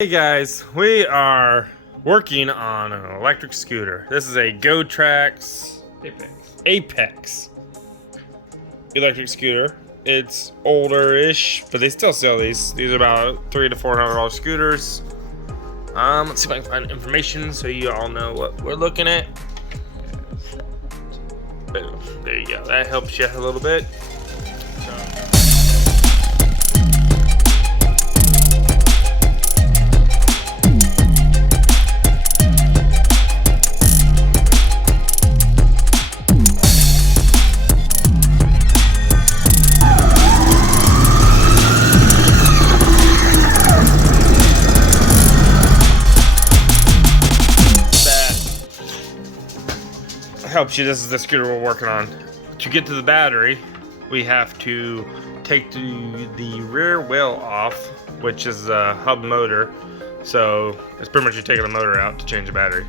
Hey guys, we are working on an electric scooter. This is a GoTrax Apex electric scooter. It's older-ish, but they still sell these. These are about $300 to $400 scooters. Let's see if I can find information so you all know what we're looking at. Boom. There you go. That helps you a little bit. Helps you. This is the scooter we're working on. To get to the battery, we have to take the rear wheel off, which is a hub motor. So it's pretty much you taking the motor out to change the battery.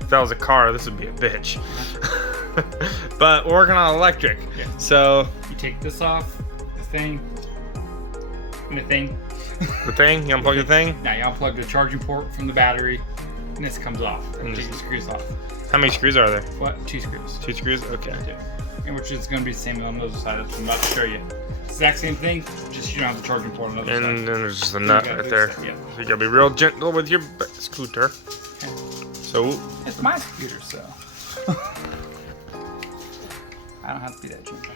If that was a car, this would be a bitch. But we're working on electric. Yeah. So you take this off, the thing, and the thing. The thing? You unplug the thing? Now you unplug the charging port from the battery, and this comes off. And take the screws off. How many screws are there? What? 2 screws. 2 screws? Okay. Yeah. And which is going to be the same on the other side. That's what I'm about to show you. Exact same thing, just you don't have the charging port on the other side. And then there's just a nut right there. Yeah. So you gotta be real gentle with your scooter. Okay. So it's my scooter, so I don't have to be that gentle.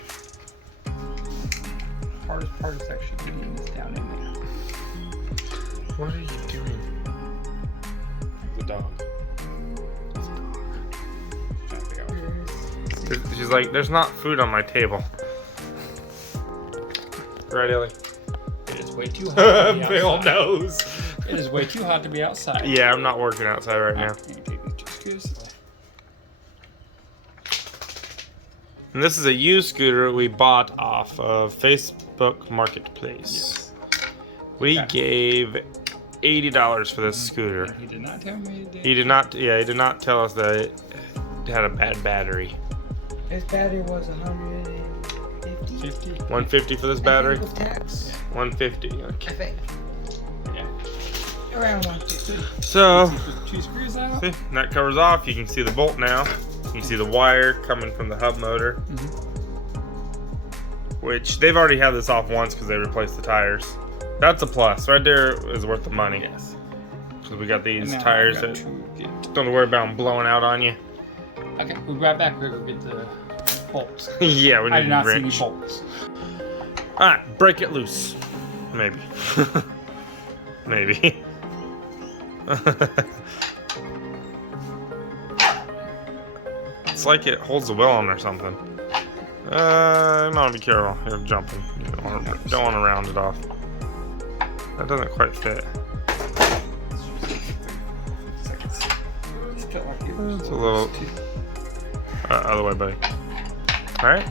Hardest part is actually getting this down in there. what are you doing? The dog. She's like, there's not food on my table. Right, Ellie? It is way too hot to be Bill outside. knows. It is way too hot to be outside. Yeah, I'm not working outside right now. You take these 2 screws. And this is a used scooter we bought off of Facebook Marketplace. We gave $80 for this scooter. He did not tell me. He did not. Yeah, he did not tell us that it had a bad battery. This battery was 150. 150 for this battery. With tax. 150. I Okay. think. Yeah. Around 150. So, 2 screws out. see, that covers off. You can see the bolt now. You can see the wire coming from the hub motor, which they've already had this off once because they replaced the tires. That's a plus. Right there is worth the money. Yes. Because we got these And now tires I've got that to get- don't worry about them blowing out on you. Okay, we'll be right back. We'll go get the bolts. Yeah, we I need did a not see any wrench. bolts. Alright, break it loose. Maybe. Maybe. It's like it holds the wheel on or something. You want to be careful. You're jumping. You don't want to round it off. That doesn't quite fit. It's a little other way, buddy. Alright.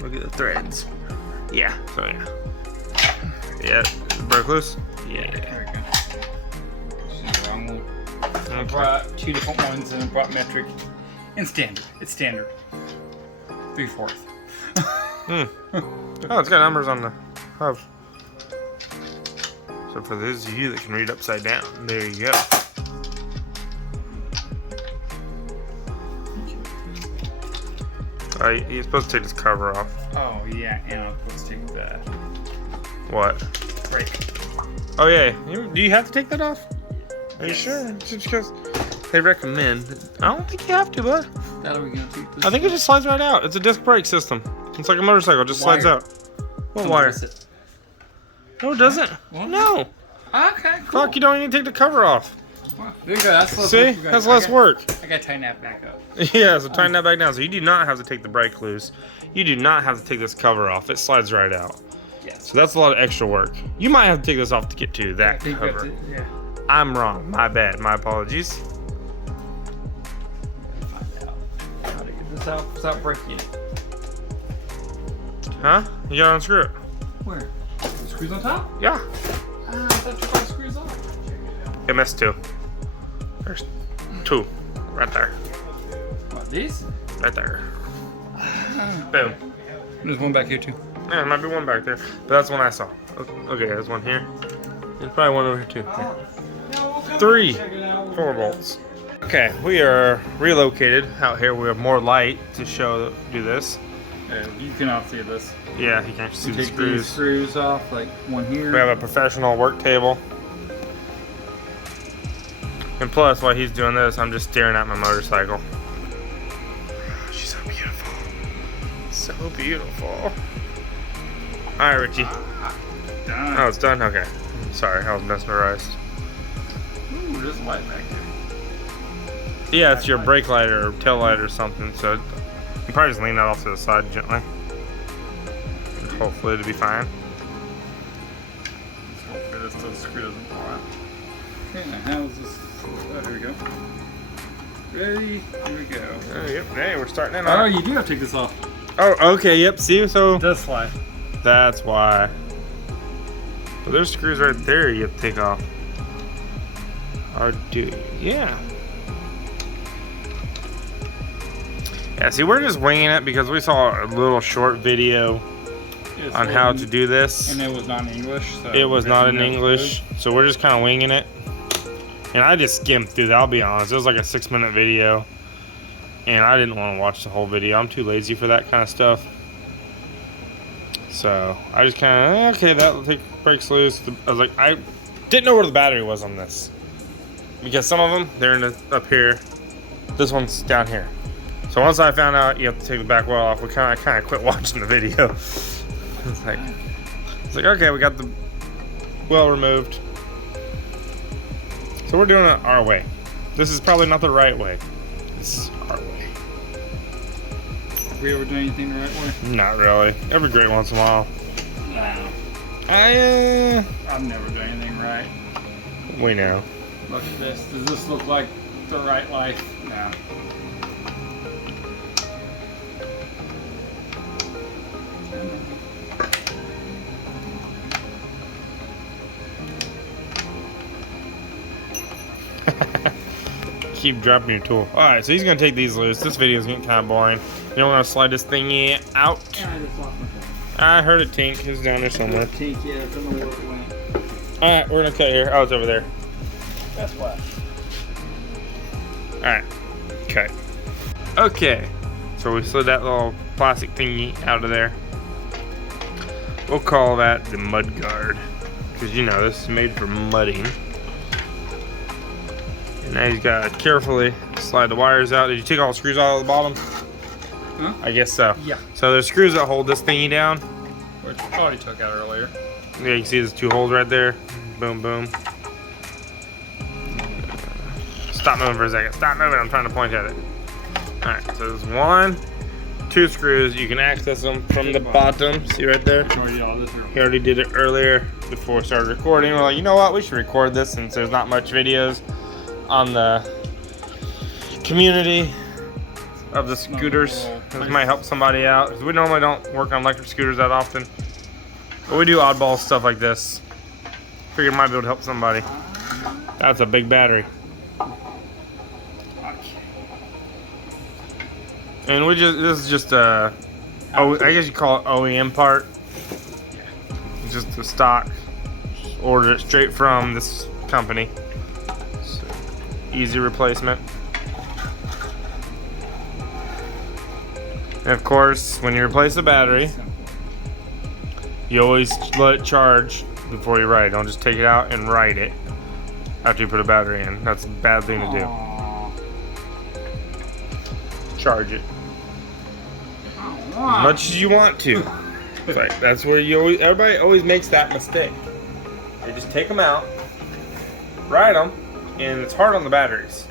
Look at the threads. Yeah, so yeah. Yeah, broke loose? Yeah. There we go. This is the wrong one. I Okay. brought 2 different ones and I brought metric and standard. It's standard. 3/4. Oh, it's got numbers on the hub. So for those of you that can read upside down, there you go. You're supposed to take this cover off. Oh yeah, and let's take the What? brake. Oh yeah. Do you have to take that off? Are you sure? Just because they recommend. I don't think you have to, bud. That are we gonna take this? I think it just slides right out. It's a disc brake system. It's like a motorcycle. It just slides Wire. out. What wire? No, it doesn't. What? No. Okay, cool. Fuck, you don't even take the cover off. Wow, there you go. That's less See? work. That's less work. I gotta tighten that back up. Yeah, so tighten that back down. So you do not have to take the brake loose. You do not have to take this cover off. It slides right out. Yes. So that's a lot of extra work. You might have to take this off to get to I that think that's cover. it. Yeah. I'm wrong. My bad. My apologies. Find out how to get this out without breaking it. Huh? You gotta unscrew it. Where? The screws on top? Yeah. I thought you brought screws off. MS2. There's 2. Right there. What, these? Right there. Boom. There's one back here too. Yeah, there might be one back there. But that's one I saw. Okay, there's one here. There's probably one over here too. Yeah. 3 4 volts. Okay, we are relocated out here. We have more light to do this. Yeah, you cannot see this. Yeah, you can see You the take these screws. screws off, like one here. We have a professional work table. And plus, while he's doing this, I'm just staring at my motorcycle. She's so beautiful. So beautiful. Alright, Richie. Done. Oh, it's done? Okay. Sorry, I was mesmerized. Ooh, there's a light back there. Yeah, it's your brake light or tail light or something, so you can probably just lean that off to the side gently. And hopefully it'll be fine. Let's hope for this till the screw doesn't fall out. Okay, now how's this? Oh, here we go. Ready? Here we go. Yep, hey, we're starting in Oh, on it. you do have to take this off. Oh, okay, yep, see, so It does slide. that's why. Well, there's screws right there you have to take off. Or do you? Yeah. Yeah, see, we're just winging it because we saw a little short video on how to do this. And it was not in English. So It was not in English, so we're just kind of winging it. And I just skimmed through that, I'll be honest. It was like a 6-minute video. And I didn't want to watch the whole video. I'm too lazy for that kind of stuff. So I just kind of, okay, that'll take brakes loose. I was like, I didn't know where the battery was on this. Because some of them, they're in up here. This one's down here. So once I found out you have to take the back wheel off, we kind of quit watching the video. It's like, okay, we got the wheel removed. So we're doing it our way. This is probably not the right way. This is our way. Have we ever done anything the right way? Not really. Every great once in a while. No. I've never done anything right. We know. Look at this. Does this look like the right life? No. Keep dropping your tool. Alright, so he's gonna take these loose. This video is getting kind of boring. You know, we're gonna slide this thingy out. Yeah, I just lost my phone. I heard it tink. It's down there somewhere. Tink, yeah, I don't know where it went. Alright, we're gonna cut here. Oh, it's over there. That's why. Alright, cut. Okay, so we slid that little plastic thingy out of there. We'll call that the mud guard. Because you know, this is made for mudding. And now he's got to carefully slide the wires out. Did you take all the screws out of the bottom? Huh? I guess so. Yeah. So there's screws that hold this thingy down. Which I already took out earlier. Yeah, you can see there's 2 holes right there. Boom, boom. Stop moving for a second. Stop moving. I'm trying to point at it. Alright, so there's 1, 2 screws. You can access them from the bottom. See right there? He already did it earlier before we started recording. We're like, you know what? We should record this since there's not much videos on the community of the scooters. This might help somebody out. 'Cause we normally don't work on electric scooters that often. But we do oddball stuff like this. Figured it might be able to help somebody. That's a big battery. And this is just a, I guess you call it OEM part. It's just a stock. Just order it straight from this company. So, easy replacement. And of course, when you replace the battery, you always let it charge before you ride. Don't just take it out and ride it after you put a battery in. That's a bad thing to do. Charge it as much as you want to. Like, that's where everybody always makes that mistake. They just take them out, ride them, and it's hard on the batteries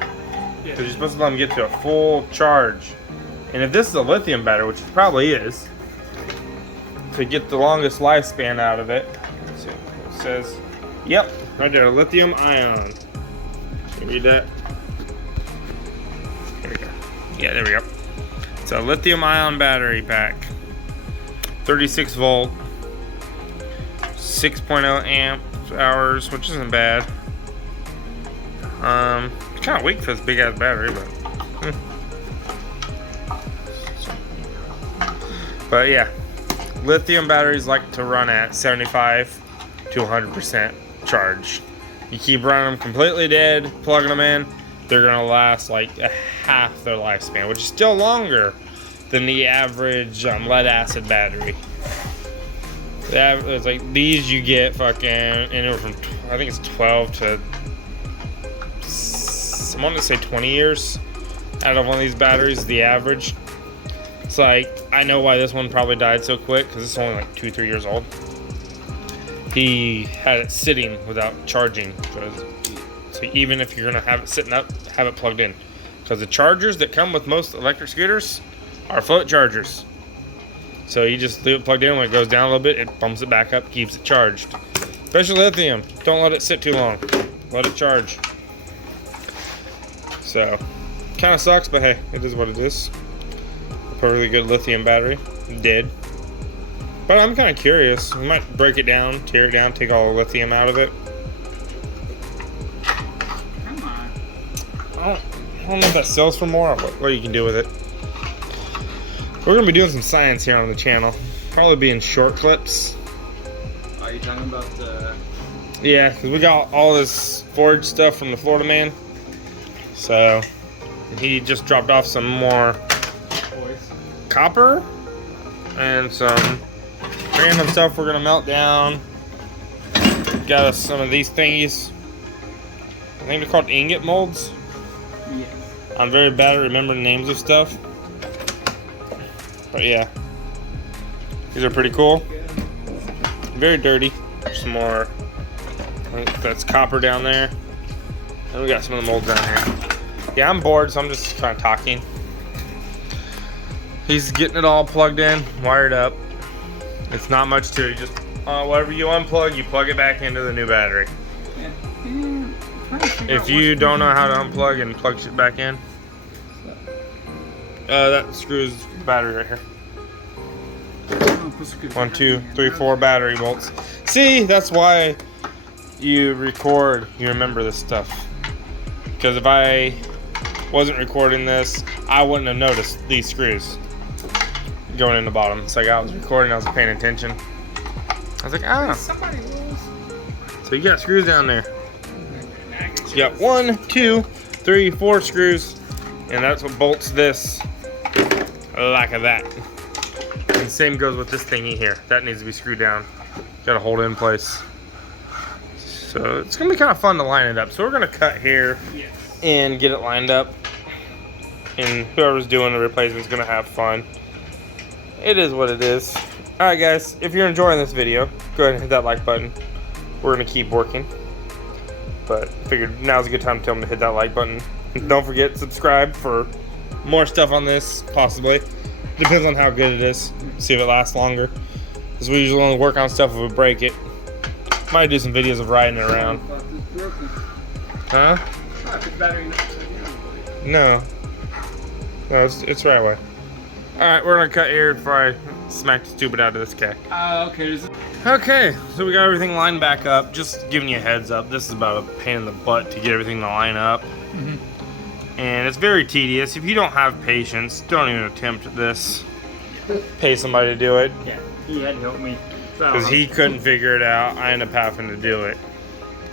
because you're supposed to let them get to a full charge. And if this is a lithium battery, which it probably is, to get the longest lifespan out of it, let's see, it says, yep, right there, lithium ion. Can you read that? There we go. Yeah, there we go. It's a lithium ion battery pack. 36 volt, 6.0 amp hours, which isn't bad. It's kind of weak for this big ass battery, but. But yeah, lithium batteries like to run at 75 to 100% charge. You keep running them completely dead, plugging them in, they're gonna last like a half their lifespan, which is still longer than the average lead acid battery. It's like these you get fucking anywhere from I think it's 12 to I want to say 20 years out of one of these batteries, the average. It's like I know why this one probably died so quick because it's only like 2-3 years old. He had it sitting without charging, so even if you're gonna have it sitting up, have it plugged in, because the chargers that come with most electric scooters are float chargers. So you just leave it plugged in. When it goes down a little bit, it bumps it back up, keeps it charged. Especially lithium. Don't let it sit too long. Let it charge. So, kind of sucks, but hey, it is what it is. A perfectly good lithium battery. Did. But I'm kind of curious. We might break it down, tear it down, take all the lithium out of it. Come on. I don't know if that sells for more or what you can do with it. We're going to be doing some science here on the channel. Probably be in short clips. Are you talking about the... Yeah, because we got all this forage stuff from the Florida man. So, he just dropped off some more boys? copper and some random stuff we're going to melt down. Got us some of these thingies. I think they're called ingot molds. Yes. I'm very bad at remembering names of stuff. But yeah, these are pretty cool. Very dirty. Some more, I think that's copper down there. And we got some of the molds down here. Yeah, I'm bored, so I'm just kind of talking. He's getting it all plugged in, wired up. It's not much to it. You just, whatever you unplug, you plug it back into the new battery. If you don't know how to unplug and plug shit back in, that screws the battery right here. 1, 2, 3, 4 battery bolts. See, that's why you record, you remember this stuff. Because if I wasn't recording this, I wouldn't have noticed these screws going in the bottom. It's like I was recording, I was paying attention. I was like, ah. So you got screws down there. So you got 1, 2, 3, 4 screws, and that's what bolts this like that. And same goes with this thingy here. That needs to be screwed down. Got to hold it in place. So it's gonna be kind of fun to line it up. So we're gonna cut here and get it lined up. And whoever's doing the replacement is gonna have fun. It is what it is. All right, guys. If you're enjoying this video, go ahead and hit that like button. We're gonna keep working, but figured now's a good time to tell them to hit that like button. Don't forget, subscribe for more stuff on this, possibly. Depends on how good it is. See if it lasts longer. Because we usually only work on stuff if we break it. Might do some videos of riding it around. Huh? No. No, it's right away. Alright, we're gonna cut here before I smack the stupid out of this guy. Okay. Okay, so we got everything lined back up. Just giving you a heads up. This is about a pain in the butt to get everything to line up. And it's very tedious. If you don't have patience, don't even attempt this. Pay somebody to do it. Yeah, he had to help me. Because he couldn't figure it out. I ended up having to do it.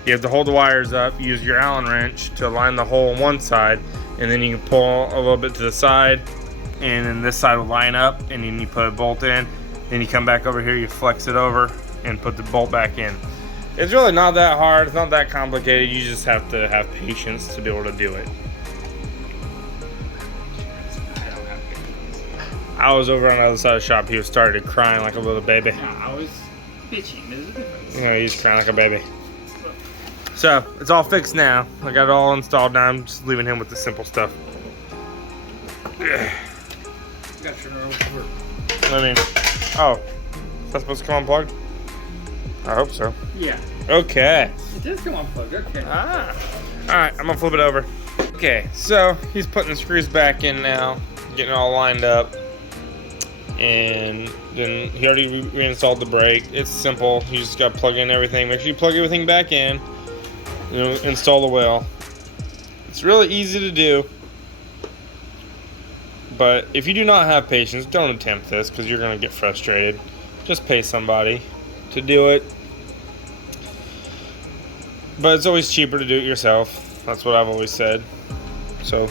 You have to hold the wires up, use your Allen wrench to align the hole on one side, and then you can pull a little bit to the side, and then this side will line up, and then you put a bolt in. Then you come back over here, you flex it over, and put the bolt back in. It's really not that hard. It's not that complicated. You just have to have patience to be able to do it. I was over on the other side of the shop. He started crying like a little baby. Yeah, I was bitching. There's a difference. You know, he's crying like a baby. So, it's all fixed now. I got it all installed now. I'm just leaving him with the simple stuff. Got your over. I mean, oh, is that supposed to come unplugged? I hope so. Yeah. Okay. It does come unplugged. Okay. Ah. Alright, I'm gonna flip it over. Okay, so he's putting the screws back in now, getting it all lined up. And then he already reinstalled the brake. It's simple. You just gotta plug in everything. Make sure you plug everything back in. You know, install the wheel. It's really easy to do. But if you do not have patience, don't attempt this because you're gonna get frustrated. Just pay somebody to do it. But it's always cheaper to do it yourself. That's what I've always said. So,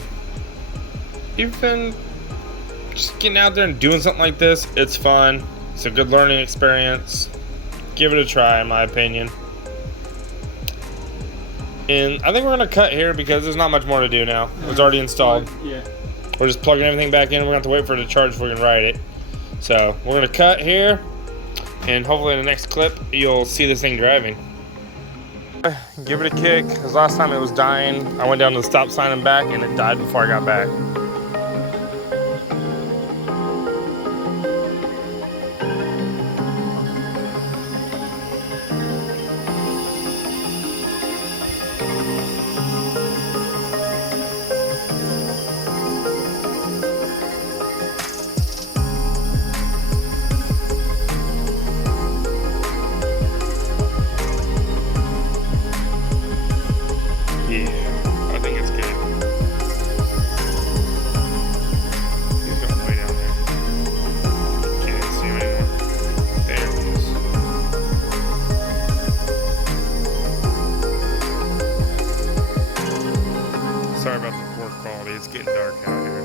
even just getting out there and doing something like this, it's fun. It's a good learning experience. Give it a try, in my opinion. And I think we're going to cut here because there's not much more to do now. It's already installed. Yeah. We're just plugging everything back in. We're going to have to wait for it to charge before we can ride it. So, we're going to cut here. And hopefully in the next clip, you'll see this thing driving. Give it a kick, because last time it was dying. I went down to the stop sign and back, and it died before I got back. Yeah, I think it's good. He's going way down there. Can't even see him anymore. There he is. Sorry about the poor quality. It's getting dark out here.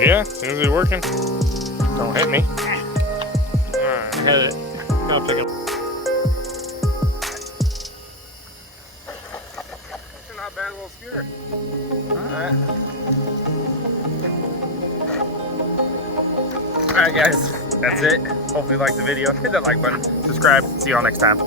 Yeah, as soon as it's working. Don't hit me. Alright, hit it. I'll pick it up. It's not a bad little scooter. Alright. Alright guys, that's it. Hopefully you liked the video. Hit that like button. Subscribe. See y'all next time.